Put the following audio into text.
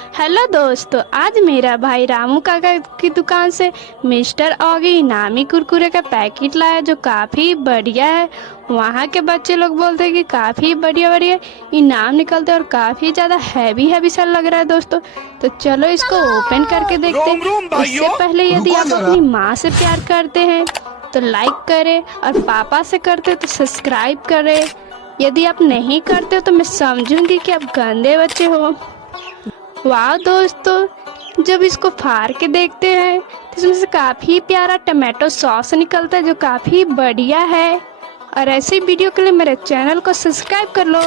Hello दोस्तों, आज मेरा भाई रामू काका की दुकान से मिस्टर ऑगी इनामी कुरकुरे का पैकेट लाया जो काफ़ी बढ़िया है। वहाँ के बच्चे लोग बोलते हैं कि काफ़ी बढ़िया बढ़िया इनाम निकलते हैं और काफ़ी ज़्यादा हैवी हैवी सा लग रहा है दोस्तों। तो चलो इसको ओपन करके देखते हैं। इससे पहले यदि आप अपनी माँ से प्यार करते हैं तो लाइक करें और पापा से करते तो सब्सक्राइब करें। यदि आप नहीं करते हो तो मैं समझूंगी कि आप गंदे बच्चे हो। वाह दोस्तों, जब इसको फाड़ के देखते हैं तो इसमें से काफ़ी प्यारा टमाटो सॉस निकलता है जो काफ़ी बढ़िया है। और ऐसे वीडियो के लिए मेरे चैनल को सब्सक्राइब कर लो।